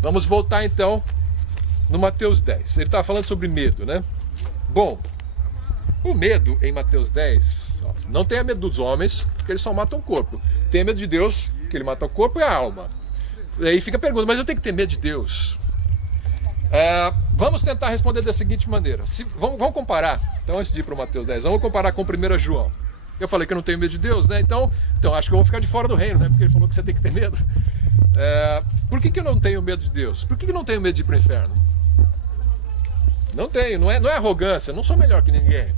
Vamos voltar então no Mateus 10. Ele estava falando sobre medo, né? Bom, o medo em Mateus 10, ó, não tenha medo dos homens, porque eles só matam o corpo. Tenha medo de Deus, que ele mata o corpo e a alma. E aí fica a pergunta, mas eu tenho que ter medo de Deus? Vamos tentar responder da seguinte maneira. Vamos comparar, então antes de ir para o Mateus 10, vamos comparar com 1 João. Eu falei que eu não tenho medo de Deus, né? Então acho que eu vou ficar de fora do reino, né? Porque ele falou que você tem que ter medo. Por que eu não tenho medo de Deus? Por que eu não tenho medo de ir para o inferno? Não tenho, não é arrogância, não sou melhor que ninguém.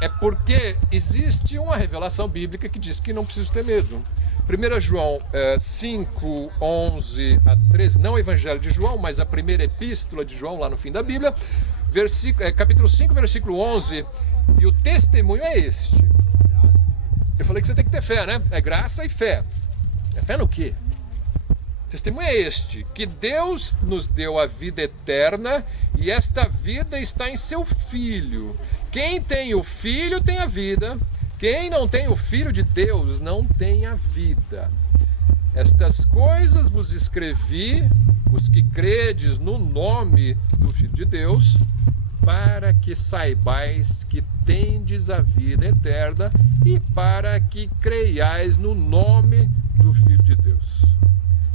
É porque existe uma revelação bíblica que diz que não preciso ter medo. 1 João 5, 11 a 13, não o Evangelho de João, mas a primeira epístola de João, lá no fim da Bíblia, capítulo 5, versículo 11, e o testemunho é este. Eu falei que você tem que ter fé, né? É graça e fé. É fé no quê? O testemunho é este, que Deus nos deu a vida eterna e esta vida está em seu Filho. Quem tem o Filho tem a vida, quem não tem o Filho de Deus não tem a vida. Estas coisas vos escrevi, os que credes no nome do Filho de Deus, para que saibais que tendes a vida eterna e para que creiais no nome do Filho de Deus.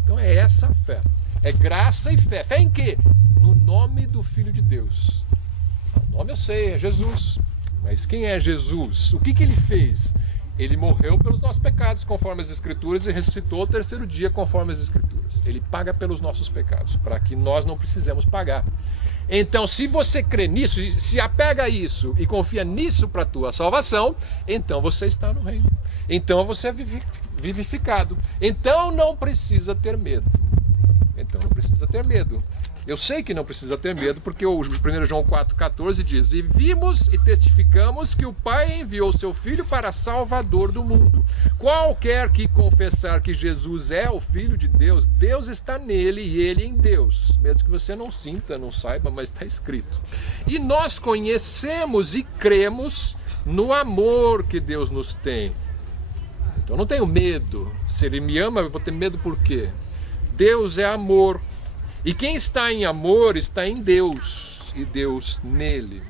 Então é essa a fé, é graça e fé. Fé em quê? No nome do Filho de Deus. O nome eu sei, é Jesus. Mas quem é Jesus? O que ele fez? Ele morreu pelos nossos pecados, conforme as Escrituras, e ressuscitou ao terceiro dia, conforme as Escrituras. Ele paga pelos nossos pecados, para que nós não precisemos pagar. Então, se você crê nisso, se apega a isso e confia nisso para a tua salvação, então você está no reino. Então você é vivificado. Então não precisa ter medo. Então não precisa ter medo. Eu sei que não precisa ter medo, porque o 1 João 4,14 diz: e vimos e testificamos que o Pai enviou seu Filho para Salvador do mundo. Qualquer que confessar que Jesus é o Filho de Deus, Deus está nele e ele em Deus. Mesmo que você não sinta, não saiba, mas está escrito. E nós conhecemos e cremos no amor que Deus nos tem. Então eu não tenho medo. Se ele me ama, eu vou ter medo por quê? Deus é amor. E quem está em amor está em Deus, e Deus nele.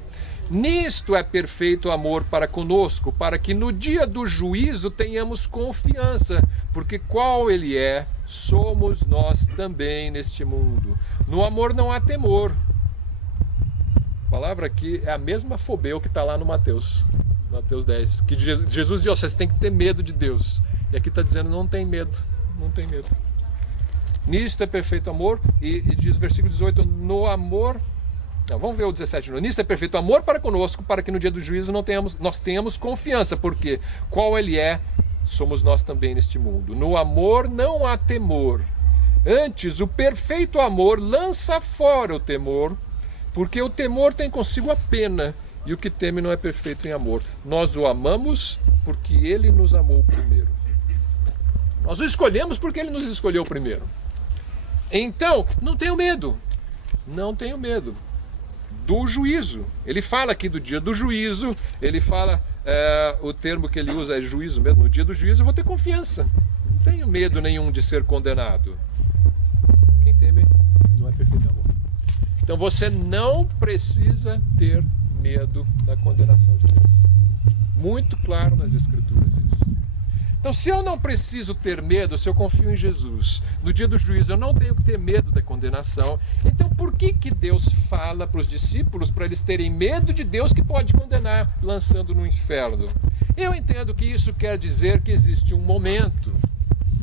Nisto é perfeito amor para conosco, para que no dia do juízo tenhamos confiança, porque qual ele é, somos nós também neste mundo. No amor não há temor. A palavra aqui é a mesma fobeu que está lá no Mateus 10, que Jesus disse: vocês têm que ter medo de Deus. E aqui está dizendo: não tem medo, não tem medo. Nisto é perfeito amor, e diz o versículo 18, no amor... Não, vamos ver o 17. Nisto é perfeito amor para conosco, para que no dia do juízo nós tenhamos confiança, porque qual ele é, somos nós também neste mundo. No amor não há temor. Antes, o perfeito amor lança fora o temor, porque o temor tem consigo a pena, e o que teme não é perfeito em amor. Nós o amamos porque ele nos amou primeiro. Nós o escolhemos porque ele nos escolheu primeiro. Então, não tenho medo. Não tenho medo do juízo. Ele fala aqui do dia do juízo, ele fala, o termo que ele usa é juízo mesmo. No dia do juízo eu vou ter confiança. Não tenho medo nenhum de ser condenado. Quem teme não é perfeito amor. Então você não precisa ter medo da condenação de Deus. Muito claro nas Escrituras isso. Então, se eu não preciso ter medo, se eu confio em Jesus, no dia do juízo eu não tenho que ter medo da condenação, então por que Deus fala para os discípulos para eles terem medo de Deus que pode condenar, lançando no inferno? Eu entendo que isso quer dizer que existe um momento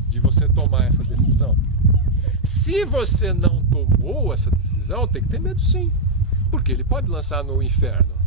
de você tomar essa decisão. Se você não tomou essa decisão, tem que ter medo sim, porque ele pode lançar no inferno.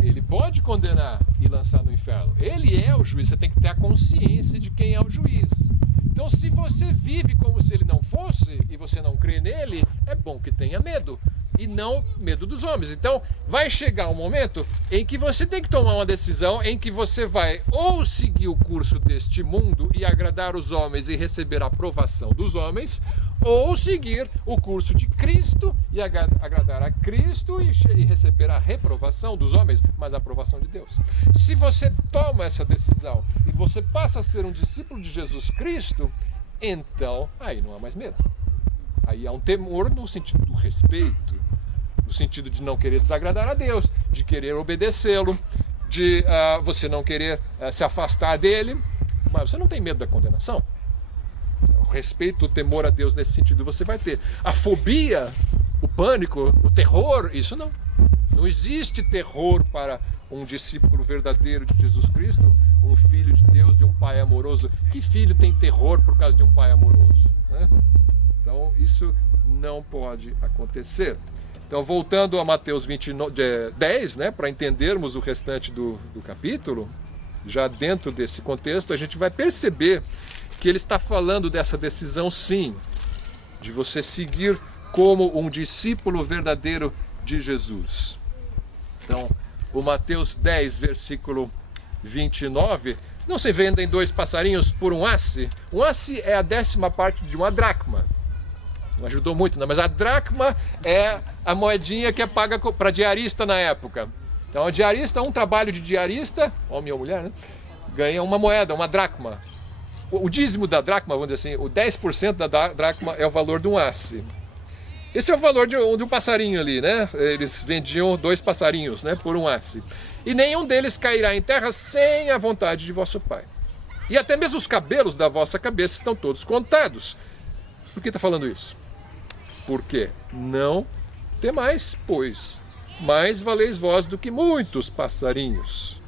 Ele pode condenar e lançar no inferno. Ele é o juiz, você tem que ter a consciência de quem é o juiz. Então, se você vive como se ele não fosse e você não crê nele, é bom que tenha medo. E não medo dos homens. Então, vai chegar um momento em que você tem que tomar uma decisão em que você vai ou seguir o curso deste mundo e agradar os homens e receber a aprovação dos homens, ou seguir o curso de Cristo e agradar a Cristo e receber a reprovação dos homens, mas a aprovação de Deus. Se você toma essa decisão e você passa a ser um discípulo de Jesus Cristo, então aí não há mais medo. Aí há um temor no sentido do respeito, no sentido de não querer desagradar a Deus, de querer obedecê-lo, de você não querer se afastar dele, mas você não tem medo da condenação. O respeito, o temor a Deus nesse sentido você vai ter. A fobia, o pânico, o terror, isso não. Não existe terror para um discípulo verdadeiro de Jesus Cristo, um filho de Deus, de um pai amoroso. Que filho tem terror por causa de um pai amoroso, né? Então isso não pode acontecer. Então, voltando a Mateus 10, né, para entendermos o restante do capítulo, já dentro desse contexto, a gente vai perceber que ele está falando dessa decisão, sim, de você seguir como um discípulo verdadeiro de Jesus. Então, o Mateus 10, versículo 29, não se vendem 2 passarinhos por um asse? Um asse é a 10ª parte de uma dracma. Não ajudou muito, não, mas a dracma é a moedinha que é paga para diarista na época. Então, um trabalho de diarista, homem ou mulher, né, ganha uma moeda, uma dracma. O dízimo da dracma, vamos dizer assim, o 10% da dracma é o valor de um asse. Esse é o valor de um passarinho ali, né? Eles vendiam 2 passarinhos, né, por um asse. E nenhum deles cairá em terra sem a vontade de vosso Pai. E até mesmo os cabelos da vossa cabeça estão todos contados. Por que está falando isso? Porque não temais, pois mais valeis vós do que muitos passarinhos.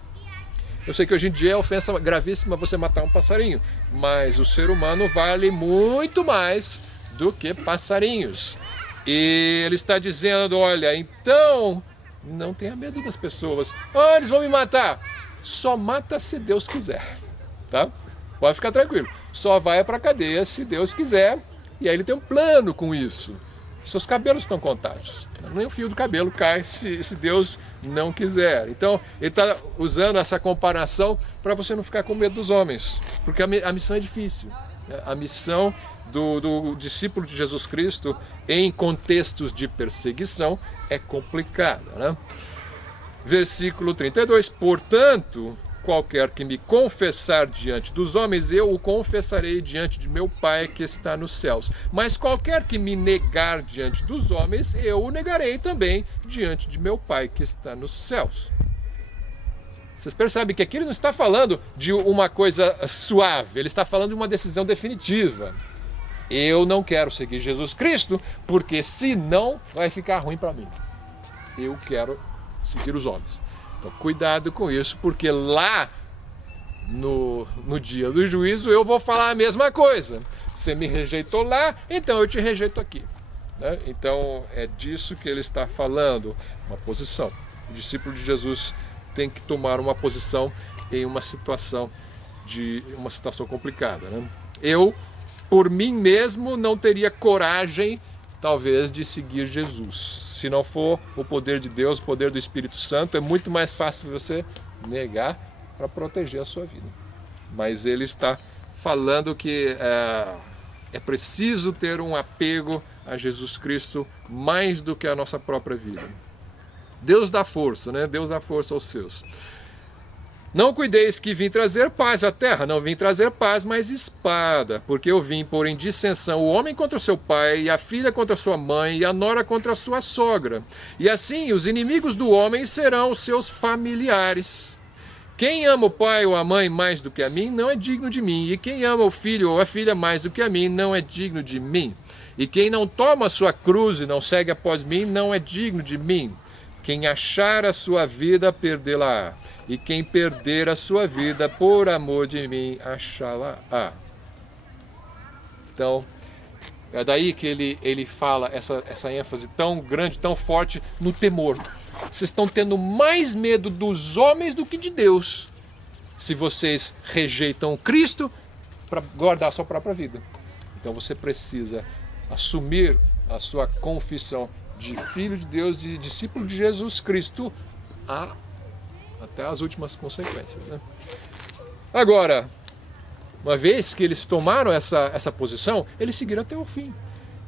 Eu sei que hoje em dia é ofensa gravíssima você matar um passarinho, mas o ser humano vale muito mais do que passarinhos. E ele está dizendo, olha, então não tenha medo das pessoas. Ah, eles vão me matar. Só mata se Deus quiser, tá? Pode ficar tranquilo. Só vai para a cadeia se Deus quiser. E aí ele tem um plano com isso. Seus cabelos estão contados. Nem o fio do cabelo cai se Deus não quiser. Então, ele está usando essa comparação para você não ficar com medo dos homens. Porque a missão é difícil. A missão do discípulo de Jesus Cristo em contextos de perseguição é complicada, né? Versículo 32. Portanto, qualquer que me confessar diante dos homens, eu o confessarei diante de meu Pai que está nos céus. Mas qualquer que me negar diante dos homens, eu o negarei também diante de meu Pai que está nos céus. Vocês percebem que aqui ele não está falando de uma coisa suave, ele está falando de uma decisão definitiva. Eu não quero seguir Jesus Cristo, porque senão vai ficar ruim para mim. Eu quero seguir os homens. Então, cuidado com isso, porque lá no dia do juízo eu vou falar a mesma coisa. Você me rejeitou lá, então eu te rejeito aqui, né? Então é disso que ele está falando, uma posição. O discípulo de Jesus tem que tomar uma posição em uma situação complicada, né? Eu, por mim mesmo, não teria coragem, talvez, de seguir Jesus. Se não for o poder de Deus, o poder do Espírito Santo, é muito mais fácil você negar para proteger a sua vida. Mas ele está falando que é preciso ter um apego a Jesus Cristo mais do que a nossa própria vida. Deus dá força, né? Deus dá força aos seus. Não cuideis que vim trazer paz à terra, não vim trazer paz, mas espada, porque eu vim pôr em dissensão o homem contra o seu pai, e a filha contra a sua mãe, e a nora contra a sua sogra. E assim os inimigos do homem serão os seus familiares. Quem ama o pai ou a mãe mais do que a mim, não é digno de mim, e quem ama o filho ou a filha mais do que a mim, não é digno de mim. E quem não toma a sua cruz e não segue após mim, não é digno de mim. Quem achar a sua vida, perdê-la-á. E quem perder a sua vida por amor de mim, achá-la-á. Então, é daí que ele fala essa ênfase tão grande, tão forte no temor. Vocês estão tendo mais medo dos homens do que de Deus, se vocês rejeitam Cristo para guardar a sua própria vida. Então você precisa assumir a sua confissão de filho de Deus, de discípulo de Jesus Cristo, até as últimas consequências, né? Agora, uma vez que eles tomaram essa posição, eles seguiram até o fim.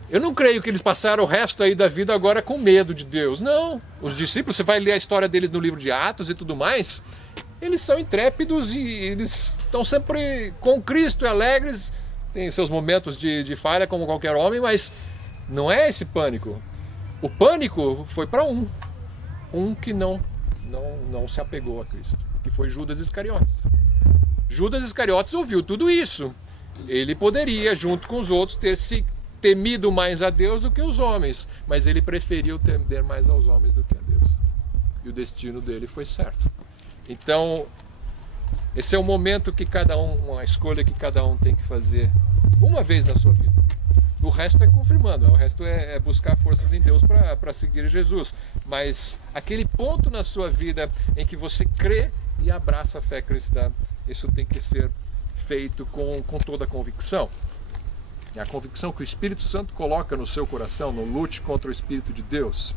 Eu não creio que eles passaram o resto aí da vida agora com medo de Deus. Não. Os discípulos, você vai ler a história deles no livro de Atos e tudo mais, eles são intrépidos e eles estão sempre com Cristo, alegres, tem seus momentos de falha como qualquer homem, mas Não é esse pânico. O pânico foi para um que não se apegou a Cristo, que foi Judas Iscariotes. Judas Iscariotes ouviu tudo isso. Ele poderia, junto com os outros, ter se temido mais a Deus do que os homens, mas ele preferiu temer mais aos homens do que a Deus. E o destino dele foi certo. Então, esse é o momento que cada um, uma escolha que cada um tem que fazer uma vez na sua vida. O resto é confirmando, o resto é buscar forças em Deus para seguir Jesus. Mas aquele ponto na sua vida em que você crê e abraça a fé cristã, isso tem que ser feito com toda a convicção. A convicção que o Espírito Santo coloca no seu coração, não lute contra o Espírito de Deus.